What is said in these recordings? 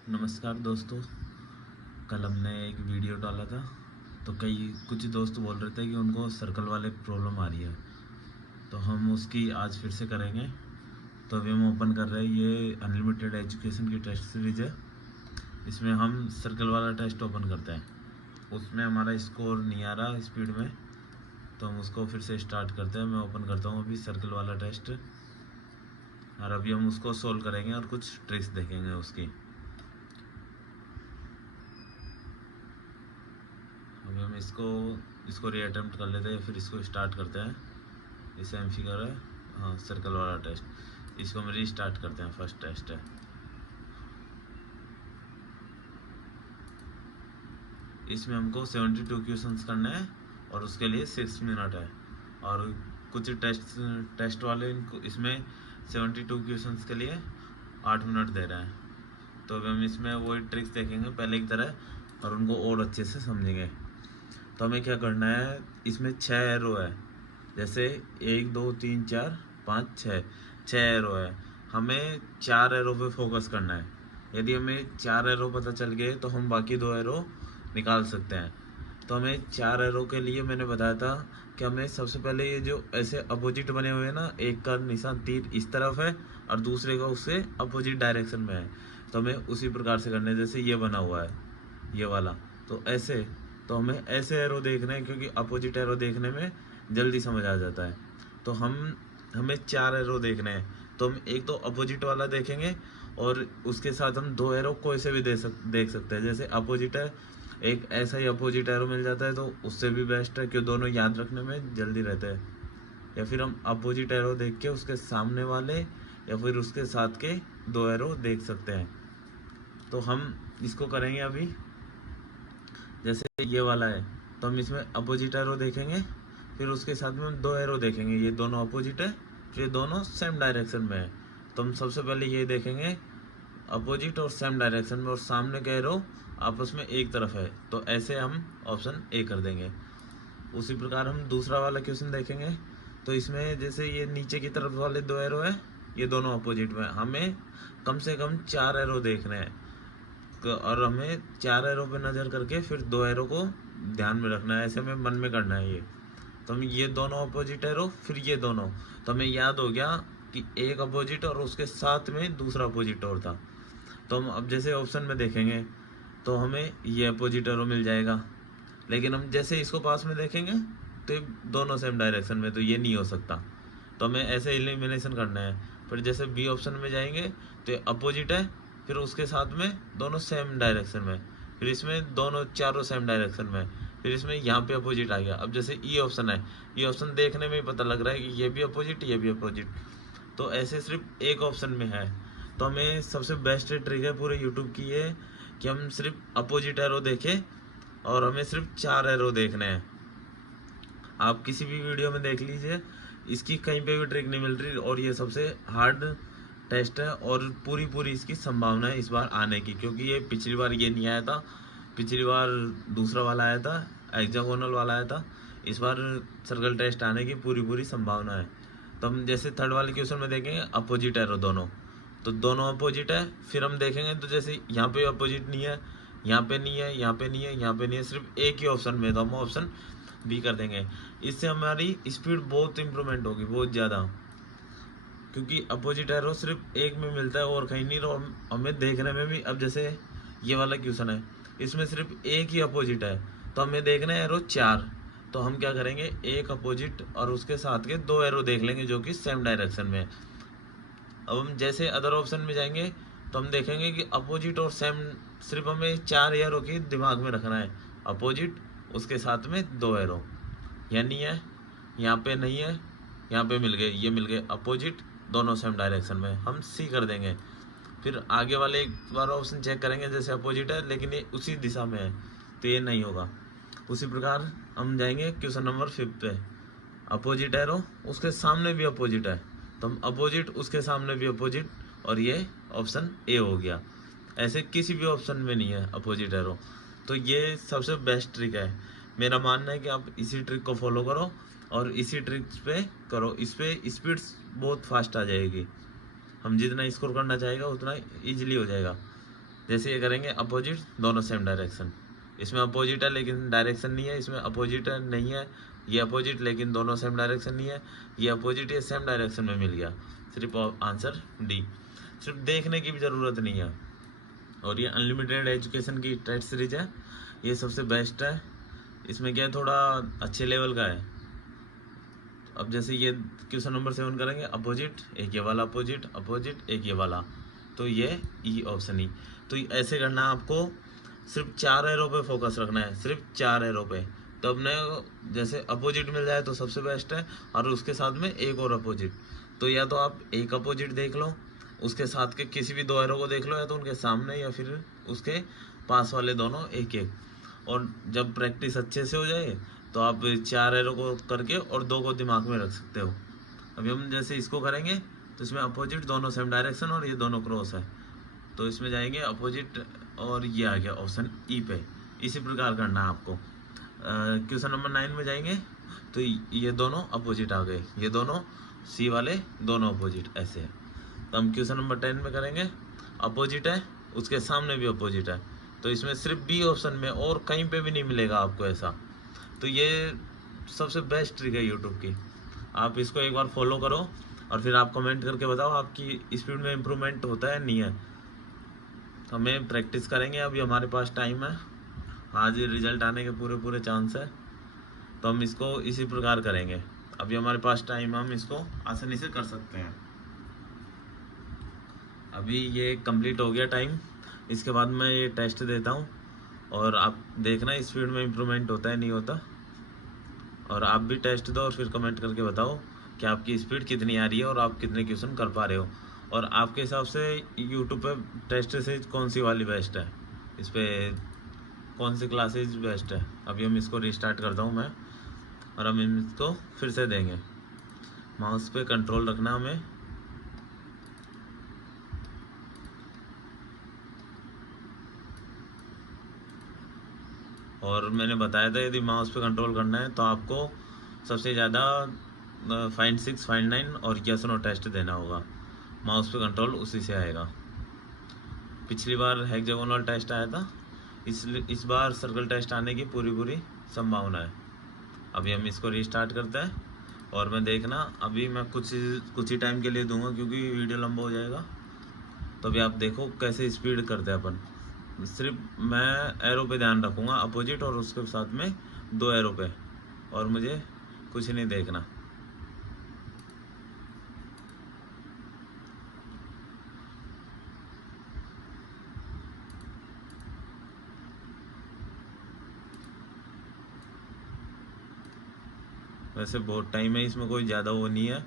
नमस्कार दोस्तों। कल हमने एक वीडियो डाला था तो कुछ दोस्त बोल रहे थे कि उनको सर्कल वाले प्रॉब्लम आ रही है, तो हम उसकी आज फिर से करेंगे। तो अभी हम ओपन कर रहे हैं, ये अनलिमिटेड एजुकेशन की टेस्ट सीरीज़ है। इसमें हम सर्कल वाला टेस्ट ओपन करते हैं। उसमें हमारा स्कोर नहीं आ रहा स्पीड में, तो हम उसको फिर से स्टार्ट करते हैं। मैं ओपन करता हूँ अभी सर्कल वाला टेस्ट, और अभी हम उसको सोल्व करेंगे और कुछ ट्रिक्स देखेंगे उसकी। अभी हम इसको रीअटेम्प्ट कर लेते हैं, फिर इसको स्टार्ट करते हैं। इसे एम फिगर है, हाँ, सर्कल वाला टेस्ट। इसको हम रीस्टार्ट करते हैं, फर्स्ट टेस्ट है। इसमें हमको 72 क्वेश्चंस करने हैं और उसके लिए 6 मिनट है। और कुछ टेस्ट वाले इनको इसमें 72 क्वेश्चंस के लिए 8 मिनट दे रहे हैं। तो अभी हम इसमें वही ट्रिक्स देखेंगे पहले की तरह, और उनको और अच्छे से समझेंगे। तो हमें क्या करना है, इसमें 6 एरो है, जैसे 1 2 3 4 5 6 एरो है। हमें 4 एरो पे फोकस करना है। यदि हमें 4 एरो पता चल गए तो हम बाकी 2 एरो निकाल सकते हैं। तो हमें 4 एरो के लिए मैंने बताया था कि हमें सबसे पहले ये जो ऐसे अपोजिट बने हुए हैं ना, एक का निशान तीर इस तरफ है और दूसरे का उससे अपोजिट डायरेक्शन में है, तो हमें उसी प्रकार से करना है। जैसे ये बना हुआ है, ये वाला, तो ऐसे, तो हमें ऐसे एरो देखने हैं, क्योंकि अपोजिट एरो देखने में जल्दी समझ आ जाता है। तो हमें 4 एरो देखने हैं, तो हम एक तो अपोजिट वाला देखेंगे, और उसके साथ हम 2 एरो कोई से भी देख सकते हैं। जैसे अपोजिट है, एक ऐसा ही अपोजिट एरो मिल जाता है तो उससे भी बेस्ट है, क्योंकि दोनों याद रखने में जल्दी रहते हैं। या फिर हम अपोजिट एरो देख के उसके सामने वाले या फिर उसके साथ के 2 एरो देख सकते हैं। तो हम इसको करेंगे अभी। जैसे ये वाला है, तो हम इसमें अपोजिट एरो देखेंगे, फिर उसके साथ में हम 2 एरो देखेंगे। ये दोनों अपोजिट है, फिर दोनों सेम डायरेक्शन में है। तो हम सबसे पहले ये देखेंगे अपोजिट और सेम डायरेक्शन में, और सामने का एरो आपस में एक तरफ है, तो ऐसे हम ऑप्शन ए कर देंगे। उसी प्रकार हम दूसरा वाला क्वेश्चन देखेंगे। तो इसमें जैसे ये नीचे की तरफ वाले 2 एरो है, ये दोनों अपोजिट में, हमें कम से कम 4 एरो देखने हैं। और हमें 4 एरो पे नज़र करके फिर 2 एरो को ध्यान में रखना है, ऐसे हमें मन में करना है ये। तो हम ये दोनों अपोजिट एरो, फिर ये दोनों, तो हमें याद हो गया कि एक अपोजिट और उसके साथ में दूसरा अपोजिट और था। तो हम अब जैसे ऑप्शन में देखेंगे तो हमें ये अपोजिट एरो मिल जाएगा, लेकिन हम जैसे इसको पास में देखेंगे तो ये दोनों सेम डायरेक्शन में, तो ये नहीं हो सकता। तो हमें ऐसे एलिमिनेशन करना है। फिर जैसे बी ऑप्शन में जाएंगे तो ये अपोजिट है, फिर उसके साथ में दोनों सेम डायरेक्शन में, फिर इसमें दोनों चारों सेम डायरेक्शन में, फिर इसमें यहाँ पे अपोजिट आ गया। अब जैसे ई ऑप्शन है, ये ऑप्शन देखने में ही पता लग रहा है कि ये भी अपोजिट, ये भी अपोजिट। तो ऐसे सिर्फ एक ऑप्शन में है। तो हमें सबसे बेस्ट ट्रिक है पूरे यूट्यूब की ये, कि हम सिर्फ अपोजिट एरो देखें और हमें सिर्फ 4 एरो देखने हैं। आप किसी भी वीडियो में देख लीजिए, इसकी कहीं पे भी ट्रिक नहीं मिल रही, और ये सबसे हार्ड टेस्ट है, और पूरी पूरी इसकी संभावना है इस बार आने की, क्योंकि ये पिछली बार ये नहीं आया था। पिछली बार दूसरा वाला आया था, हेक्सागोनल वाला आया था। इस बार सर्कल टेस्ट आने की पूरी पूरी संभावना है। तो हम जैसे थर्ड वाले क्वेश्चन में देखेंगे अपोजिट एरो दोनों, तो दोनों अपोजिट है। फिर हम देखेंगे तो जैसे यहाँ पे अपोजिट नहीं है, यहाँ पे नहीं है, यहाँ पे नहीं है, यहाँ पे नहीं है, सिर्फ एक ही ऑप्शन में, तो हम ऑप्शन बी कर देंगे। इससे हमारी स्पीड बहुत इंप्रूवमेंट होगी, बहुत ज़्यादा, क्योंकि अपोजिट एरो सिर्फ एक में मिलता है और कहीं नहीं। और हमें देखने में भी, अब जैसे ये वाला क्वेश्चन है, इसमें सिर्फ एक ही अपोजिट है, तो हमें देखना है एरो 4। तो हम क्या करेंगे, एक अपोजिट और उसके साथ के 2 एरो देख लेंगे जो कि सेम डायरेक्शन में है। अब हम जैसे अदर ऑप्शन में जाएंगे तो हम देखेंगे कि अपोजिट और सेम, सिर्फ हमें 4 एरो की दिमाग में रखना है। अपोजिट, उसके साथ में 2 एरो, यहाँ नहीं है, यहाँ पे नहीं है, यहाँ पे मिल गए, ये मिल गए अपोजिट, दोनों सेम डायरेक्शन में, हम सी कर देंगे। फिर आगे वाले एक बार ऑप्शन चेक करेंगे, जैसे अपोजिट है लेकिन ये उसी दिशा में है, तो ये नहीं होगा। उसी प्रकार हम जाएंगे क्वेश्चन नंबर 5 पे। अपोजिट एरो, उसके सामने भी अपोजिट है, तो हम अपोजिट, उसके सामने भी अपोजिट, और ये ऑप्शन ए हो गया। ऐसे किसी भी ऑप्शन में नहीं है अपोजिट एरो। तो ये सबसे बेस्ट ट्रिक है। मेरा मानना है कि आप इसी ट्रिक को फॉलो करो और इसी ट्रिक्स पे करो, इस पे स्पीड बहुत फास्ट आ जाएगी। हम जितना स्कोर करना चाहेगा उतना इजीली हो जाएगा। जैसे ये करेंगे अपोजिट, दोनों सेम डायरेक्शन, इसमें अपोजिट है लेकिन डायरेक्शन नहीं है, इसमें अपोजिट है नहीं है, ये अपोजिट लेकिन दोनों सेम डायरेक्शन नहीं है, ये अपोजिट ये सेम डायरेक्शन में मिल गया। सिर्फ आंसर डी, सिर्फ देखने की भी ज़रूरत नहीं है। और ये अनलिमिटेड एजुकेशन की टेस्ट सीरीज है, ये सबसे बेस्ट है। इसमें क्या है, थोड़ा अच्छे लेवल का है। अब जैसे ये क्वेश्चन नंबर 7 करेंगे, अपोजिट एक ये वाला, अपोजिट अपोजिट एक ये वाला, तो ये ई ऑप्शन ई। तो ऐसे करना है आपको, सिर्फ 4 एरो पे फोकस रखना है, सिर्फ 4 एरो पे। तो अपने जैसे अपोजिट मिल जाए तो सबसे बेस्ट है, और उसके साथ में एक और अपोजिट। तो या तो आप एक अपोजिट देख लो, उसके साथ के किसी भी 2 एरो को देख लो, या तो उनके सामने या फिर उसके पास वाले दोनों एक एक। और जब प्रैक्टिस अच्छे से हो जाए तो आप 4 एरो को करके और 2 को दिमाग में रख सकते हो। अभी हम जैसे इसको करेंगे तो इसमें अपोजिट दोनों सेम डायरेक्शन और ये दोनों क्रॉस है, तो इसमें जाएंगे अपोजिट और ये आ गया ऑप्शन ई पे। इसी प्रकार करना है आपको। क्वेश्चन नंबर 9 में जाएंगे तो ये दोनों अपोजिट आ गए, ये दोनों सी वाले दोनों अपोजिट ऐसे है। तो हम क्वेश्चन नंबर 10 में करेंगे, अपोजिट है उसके सामने भी अपोजिट है, तो इसमें सिर्फ बी ऑप्शन में, और कहीं पे भी नहीं मिलेगा आपको ऐसा। तो ये सबसे बेस्ट ट्रिक है यूट्यूब की, आप इसको एक बार फॉलो करो और फिर आप कमेंट करके बताओ आपकी स्पीड में इम्प्रूवमेंट होता है नहीं है। हमें प्रैक्टिस करेंगे, अभी हमारे पास टाइम है, आज रिजल्ट आने के पूरे पूरे चांस है, तो हम इसको इसी प्रकार करेंगे। अभी हमारे पास टाइम है, हम इसको आसानी से कर सकते हैं। अभी ये कंप्लीट हो गया टाइम, इसके बाद मैं ये टेस्ट देता हूँ और आप देखना स्पीड में इम्प्रूवमेंट होता है नहीं होता। और आप भी टेस्ट दो और फिर कमेंट करके बताओ कि आपकी स्पीड कितनी आ रही है और आप कितने क्वेश्चन कर पा रहे हो। और आपके हिसाब से यूट्यूब पे टेस्ट से कौन सी वाली बेस्ट है, इस पर कौन सी क्लासेज बेस्ट है। अभी हम इसको रिस्टार्ट करता हूँ मैं, और हम इसको फिर से देंगे। माउस पे कंट्रोल रखना हमें, और मैंने बताया था यदि माउस पे कंट्रोल करना है तो आपको सबसे ज़्यादा फाइंड 6 फाइंड 9 और यस नो टेस्ट देना होगा, माउस पे कंट्रोल उसी से आएगा। पिछली बार हेक्सागोनल टेस्ट आया था, इस बार सर्कल टेस्ट आने की पूरी पूरी संभावना है। अभी हम इसको रिस्टार्ट करते हैं और मैं देखना, अभी मैं कुछ ही टाइम के लिए दूंगा क्योंकि वीडियो लंबा हो जाएगा। तो अभी आप देखो कैसे स्पीड करते हैं अपन। सिर्फ मैं एरो पे ध्यान रखूँगा, अपोजिट और उसके साथ में 2 एरो पे, और मुझे कुछ नहीं देखना। वैसे बहुत टाइम है, इसमें कोई ज़्यादा वो नहीं है,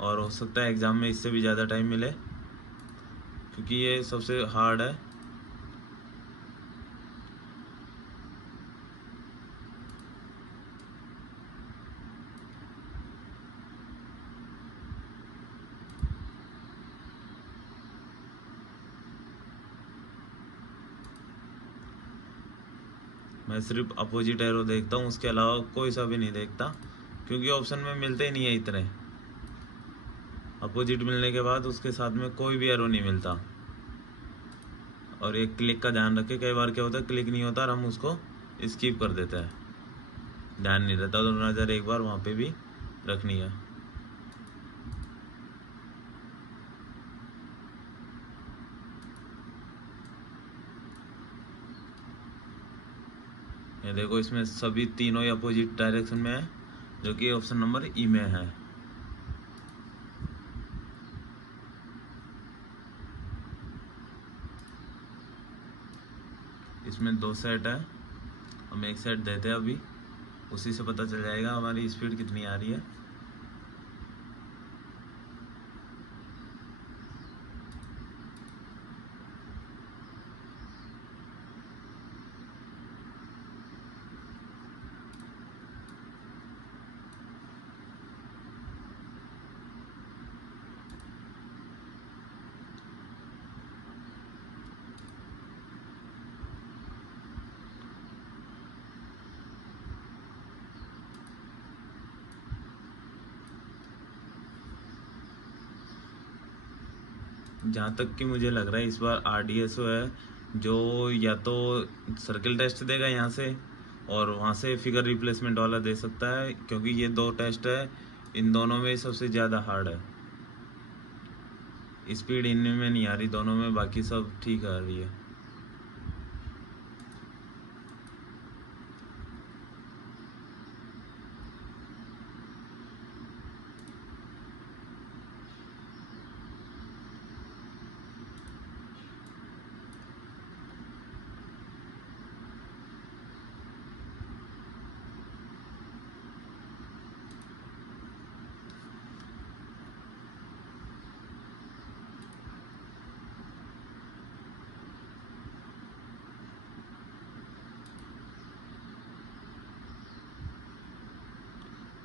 और हो सकता है एग्ज़ाम में इससे भी ज़्यादा टाइम मिले क्योंकि ये सबसे हार्ड है। मैं सिर्फ अपोजिट एरो देखता हूँ, उसके अलावा कोई सा भी नहीं देखता क्योंकि ऑप्शन में मिलते ही नहीं है इतने। अपोजिट मिलने के बाद उसके साथ में कोई भी एरो नहीं मिलता। और एक क्लिक का ध्यान रखें, कई बार क्या होता है क्लिक नहीं होता और हम उसको स्किप कर देते हैं, ध्यान नहीं रहता, तो नज़र एक बार वहाँ पे भी रखनी है। ये देखो इसमें सभी तीनों ही अपोजिट डायरेक्शन में है, जो कि ऑप्शन नंबर ई में है। इसमें 2 सेट है, हम एक सेट देते हैं अभी, उसी से पता चल जाएगा हमारी स्पीड कितनी आ रही है। जहाँ तक कि मुझे लग रहा है इस बार RDSO है जो या तो सर्किल टेस्ट देगा यहाँ से, और वहाँ से फिगर रिप्लेसमेंट वाला दे सकता है, क्योंकि ये 2 टेस्ट है, इन दोनों में सबसे ज़्यादा हार्ड है। स्पीड इनमें नहीं आ रही दोनों में, बाकी सब ठीक आ रही है।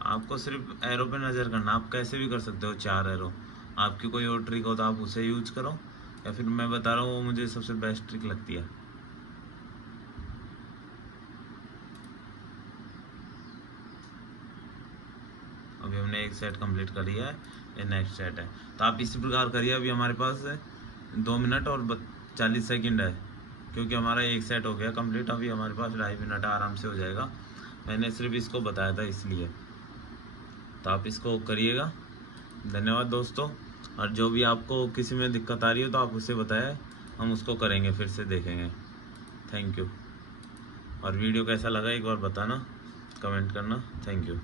आपको सिर्फ एरो पे नज़र करना, आप कैसे भी कर सकते हो 4 एरो। आपकी कोई और ट्रिक हो तो आप उसे यूज करो, या फिर मैं बता रहा हूँ वो मुझे सबसे बेस्ट ट्रिक लगती है। अभी हमने एक सेट कंप्लीट कर लिया है, ये नेक्स्ट सेट है। तो आप इसी प्रकार करिए। अभी हमारे पास 2 मिनट और 40 सेकंड है, क्योंकि हमारा एक सेट हो गया कंप्लीट। अभी हमारे पास 2.5 मिनट आराम से हो जाएगा। मैंने सिर्फ इसको बताया था इसलिए, तो आप इसको करिएगा। धन्यवाद दोस्तों। और जो भी आपको किसी में दिक्कत आ रही हो तो आप उसे बताएं, हम उसको करेंगे, फिर से देखेंगे। Thank you. और वीडियो कैसा लगा एक बार बताना, कमेंट करना। Thank you.